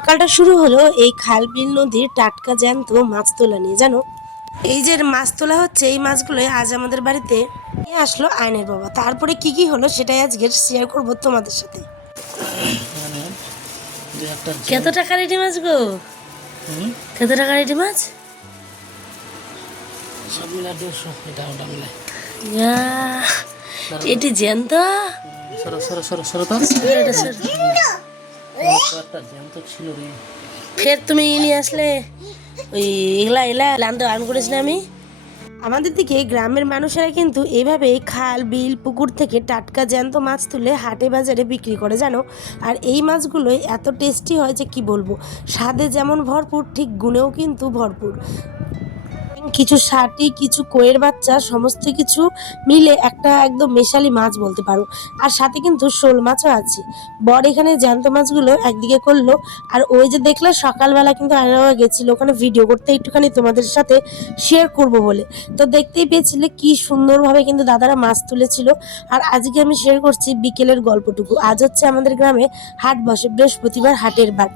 সকালটা শুরু হলো এই খাল বিল নদীর টাটকা জ্যান্ত মাছ তোলা নিয়ে। জানো, এই যে মাছ তোলা হচ্ছে, এই মাছগুলোই আজ আমাদের বাড়িতে নিয়ে আসলো আয়নের বাবা। তারপরে কি কি হলো সেটাই আজকে শেয়ার করবো তোমাদের সাথে। কত টাকার এটি মাছ গো? কত টাকার এটি মাছ? সব মিলা 200, এটা ওটা মিলা। এটি জ্যান্ত। সরো সরো সরো সরো তো এটা সর। একটা জ্যান্ত ছিল রে। ফের তুমি নিয়ে আসলে ওই এগুলা এলা লান্দ আন করেছি না আমি। আমাদের দিকে গ্রামের মানুষেরা কিন্তু এইভাবেই খাল বিল পুকুর থেকে টাটকা জ্যান্ত মাছ তুলে হাটে বাজারে বিক্রি করে, জানো। আর এই মাছগুলোই এত টেস্টি হয় যে কি বলবো। স্বাদে যেমন ভরপুর, ঠিক গুণেও কিন্তু ভরপুর। কিছু ষাটি, কিছু কোয়ের বাচ্চা, সমস্ত কিছু মিলে একটা একদম মেশালি মাছ বলতে পারো। আর সাথে কিন্তু শোল মাছও আছে। বর এখানে জ্যান্ত মাছগুলো একদিকে করলো, আর ওই যে দেখলে সকালবেলা কিন্তু আয়নারা গেছিল ওখানে ভিডিও করতে, একটুখানি তোমাদের সাথে শেয়ার করব বলে। তো দেখতেই পেয়েছিলে কি সুন্দরভাবে কিন্তু দাদারা মাছ তুলেছিল। আর আজকে আমি শেয়ার করছি বিকেলের গল্পটুকু। আজ হচ্ছে আমাদের গ্রামে হাট বসে, বৃহস্পতিবার হাটের বার।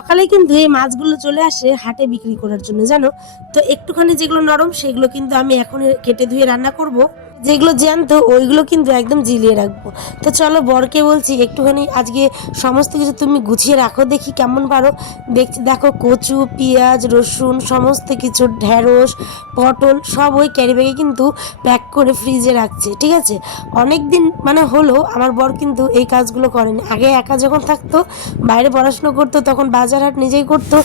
সকালে কিন্তু এই মাছগুলো চলে আসে হাটে বিক্রি করার জন্য, জানো। তো একটুখানি যেগুলো নরম সেগুলো কিন্তু আমি এখন কেটে ধুয়ে রান্না করব। যেগুলো জ্যান্ত ওইগুলো কিন্তু একদম জিলিয়ে রাখবো। তো চলো, বরকে বলছি একটুখানি আজকে সমস্ত কিছু তুমি গুছিয়ে রাখো, দেখি কেমন পারো। দেখছি দেখো, কচু, পেঁয়াজ, রসুন, সমস্ত কিছু, ঢেঁড়স, পটল সব ওই ক্যারি ব্যাগে কিন্তু প্যাক করে ফ্রিজে রাখছে, ঠিক আছে। অনেক দিন মানে হলো আমার বর কিন্তু এই কাজগুলো করেনি। আগে একা যখন থাকতো, বাইরে পড়াশুনো করতো, তখন বাজার হাট নিজেই করতো,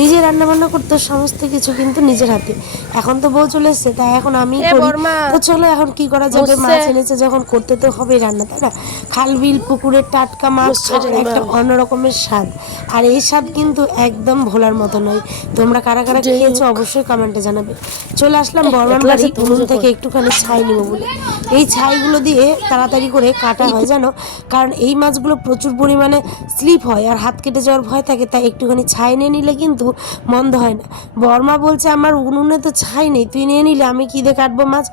নিজে রান্না বান্না করতো, সমস্ত কিছু কিন্তু নিজের হাতে। এখন তো বউ চলে এসছে, তাই এখন আমি করি। তো চলো এখন কি করা যাবে, মাছ এনেছে যখন করতে তো হবেই রান্না, তাই না। খাল বিল পুকুরের টাটকা মাছ খাওয়ার একটা অন্যরকমের স্বাদ। আর এই স্বাদ কিন্তু একদম ভোলার মতো নয়। তোমরা কারা কারা খেয়েছো অবশ্যই কমেন্টে জানাবে। চলে আসলাম বর্মান বাড়ি উনুন থেকে একটুখানি ছাই নিব বলে। এই ছাইগুলো দিয়ে তাড়াতাড়ি করে কাটা হয়, জানো। কারণ এই মাছগুলো প্রচুর পরিমাণে স্লিপ হয় আর হাত কেটে যাওয়ার ভয় থাকে, তাই একটুখানি ছাই নিয়ে নিলে কিন্তু মন্দ হয় না। বর্মা বলছে আমার উনুনে তো ছাই নেই, তুই নিয়ে নিলে আমি কি দিয়ে কাটবো মাছ।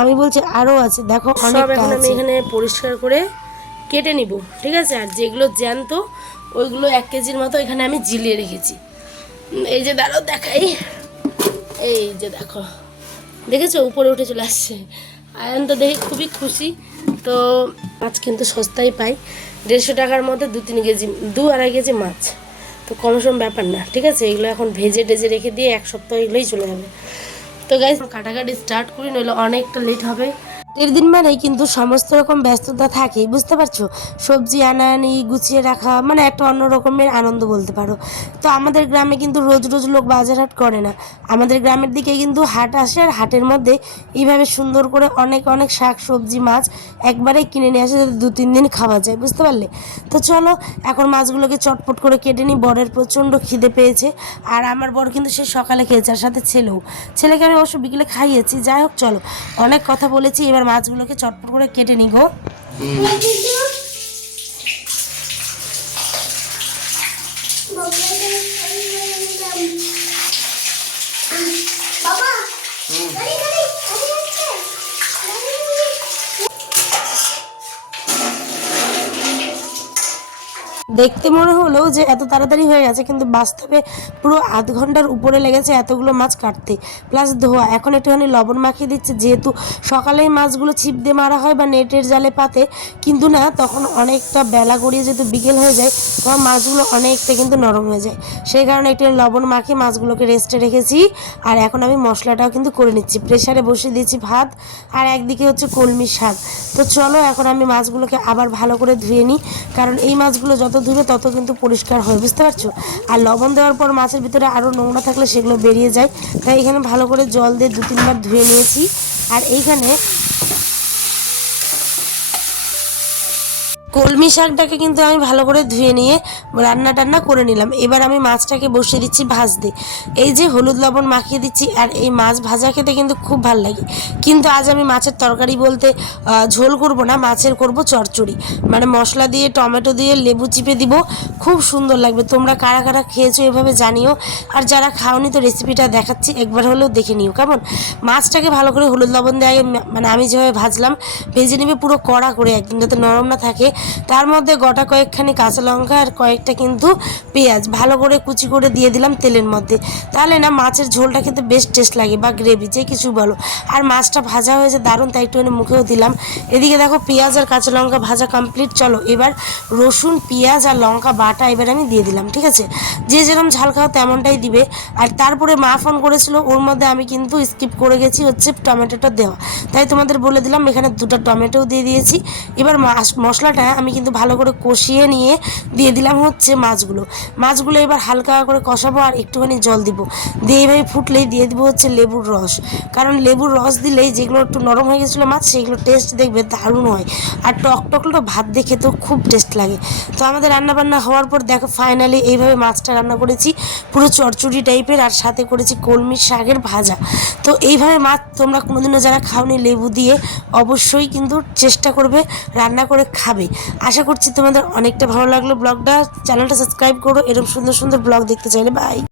আমি বলছি আরও আছে, দেখো অনেকটা আছে। আমি এখানে পরিষ্কার করে কেটে নিব, ঠিক আছে। আর যেগুলো জ্যান্ত ওইগুলো 1 কেজির মতো এখানে আমি জিলিয়ে রেখেছি। এই যে দাঁড়াও দেখাই, এই যে দেখো, দেখেছো উপরে উঠে চলে আসছে। আয়ন তো দেখে খুবই খুশি। তো মাছ কিন্তু সস্তায় পাই, 150 টাকার মধ্যে 2-3 কেজি, 2-2.5 কেজি মাছ। তো কম সম ব্যাপার না, ঠিক আছে। এগুলো এখন ভেজে টেজে রেখে দিয়ে 1 সপ্তাহ এগুলোই চলে যাবে। তো গাইজ কাটাকাটি স্টার্ট করি, নইলে অনেকটা লেট হবে। এর দিন মানেই কিন্তু সমস্ত রকম ব্যস্ততা থাকেই, বুঝতে পারছো। সবজি আনা আনি গুছিয়ে রাখা মানে একটা অন্য রকমের আনন্দ বলতে পারো। তো আমাদের গ্রামে কিন্তু রোজ রোজ লোক বাজার হাট করে না। আমাদের গ্রামের দিকে কিন্তু হাট আসে, আর হাটের মধ্যে এইভাবে সুন্দর করে অনেক অনেক শাক সবজি মাছ একবারে কিনে নিয়ে আসে, যাতে 2-3 দিন খাওয়া যায়, বুঝতে পারলে। তো চলো এখন মাছগুলোকে চটপট করে কেটে নিই। বরের প্রচণ্ড খিদে পেয়েছে, আর আমার বর কিন্তু সে সকালে খেয়েছে, আর সাথে ছেলেকে আমি অবশ্য বিকেলে খাইয়েছি। যাই হোক চলো, অনেক কথা বলেছি, এবার মাছগুলোকে চটপট করে কেটে নিই গো। দেখতে মনে হলো যে এত তাড়াতাড়ি হয়ে গেছে, কিন্তু বাস্তবে পুরো আধ ঘন্টার উপরে লেগেছে এতগুলো মাছ কাটতে, প্লাস ধোয়া। এখন একটুখানি লবণ মাখিয়ে দিচ্ছে, যেহেতু সকালেই মাছগুলো ছিপ দিয়ে মারা হয় বা নেটের জালে পাতে, কিন্তু না তখন অনেকটা বেলা গড়িয়ে যেহেতু বিকেল হয়ে যায়, তখন মাছগুলো অনেকটা কিন্তু নরম হয়ে যায়। সেই কারণে একটু লবণ মাখিয়ে মাছগুলোকে রেস্টে রেখেছি। আর এখন আমি মশলাটাও কিন্তু করে নিচ্ছি, প্রেসারে বসিয়ে দিয়েছি ভাত, আর একদিকে হচ্ছে কলমি শাক। তো চলো এখন আমি মাছগুলোকে আবার ভালো করে ধুয়ে নিই, কারণ এই মাছগুলো যত ধুবে তত কিন্তু পরিষ্কার হয়, বুঝতে পারছো। আর লবণ দেওয়ার পর মাছের ভিতরে আরও নোংরা থাকলে সেগুলো বেরিয়ে যায়, তাই এখানে ভালো করে জল দিয়ে 2-3 বার ধুয়ে নিয়েছি। আর এইখানে কলমি শাকটাকে কিন্তু আমি ভালো করে ধুয়ে নিয়ে রান্না টান্না করে নিলাম। এবার আমি মাছটাকে বসিয়ে দিচ্ছি ভাজতে। এই যে হলুদ লবণ মাখিয়ে দিচ্ছি, আর এই মাছ ভাজা খেতে কিন্তু খুব ভালো লাগে। কিন্তু আজ আমি মাছের তরকারি বলতে ঝোল করব না, মাছের করব চচ্চড়ি, মানে মশলা দিয়ে টমেটো দিয়ে লেবু চিপে দিব, খুব সুন্দর লাগবে। তোমরা কারা কারা খেয়েছো এভাবে জানিও, আর যারা খাওনি তো রেসিপিটা দেখাচ্ছি, একবার হলেও দেখে নিও কেমন। মাছটাকে ভালো করে হলুদ লবণ দিয়ে আগে মানে আমি যেভাবে ভাজলাম ভেজে নেবে, পুরো কড়া করে একদম, যাতে নরম না থাকে। তার মধ্যে গোটা কয়েকখানি কাঁচা লঙ্কা আর কয়েকটা কিন্তু পেঁয়াজ ভালো করে কুচি করে দিয়ে দিলাম তেলের মধ্যে। তাহলে না মাছের ঝোলটা কিন্তু বেশ টেস্ট লাগে, বা গ্রেভি যে কিছু বলো। আর মাছটা ভাজা হয়েছে দারুণ, তাই একটুখানি মুখেও দিলাম। এদিকে দেখো পেঁয়াজ আর কাঁচা লঙ্কা ভাজা কমপ্লিট। চলো এবার রসুন, পেঁয়াজ আর লঙ্কা বাটা এবার আমি দিয়ে দিলাম, ঠিক আছে? যে যেরকম ঝাল খাও তেমনটাই দিবে। আর তারপরে মা ফোন করেছিল, ওর মধ্যে আমি কিন্তু স্কিপ করে গেছি হচ্ছে টমেটোটা দেওয়া, তাই তোমাদের বলে দিলাম। এখানে 2টা টমেটোও দিয়ে দিয়েছি। এবার মশলাটা আমি কিন্তু ভালো করে কষিয়ে নিয়ে দিয়ে দিলাম হচ্ছে মাছগুলো এবার হালকা করে কষাবো আর একটুখানি জল দিব। দিয়ে এইভাবে ফুটলেই দিয়ে দিব হচ্ছে লেবুর রস, কারণ লেবুর রস দিলেই যেগুলো একটু নরম হয়ে গেছিলো মাছ, সেগুলো টেস্ট দেখবে দারুণ হয়। আর টকটকলো ভাত দিয়ে খেতেও খুব টেস্ট লাগে। তো আমাদের রান্নাবান্না হওয়ার পর দেখো ফাইনালি এইভাবে মাছটা রান্না করেছি, পুরো চচ্চড়ি টাইপের, আর সাথে করেছি কলমি শাকের ভাজা। তো এইভাবে মাছ তোমরা কোনোদিনও যারা খাওনি লেবু দিয়ে, অবশ্যই কিন্তু চেষ্টা করবে রান্না করে খাবে। আশা করছি তোমাদের অনেকটা ভালো লাগলো ব্লগটা। চ্যানেলটা সাবস্ক্রাইব করো এরকম সুন্দর সুন্দর ব্লগ দেখতে চাইলে। বাই।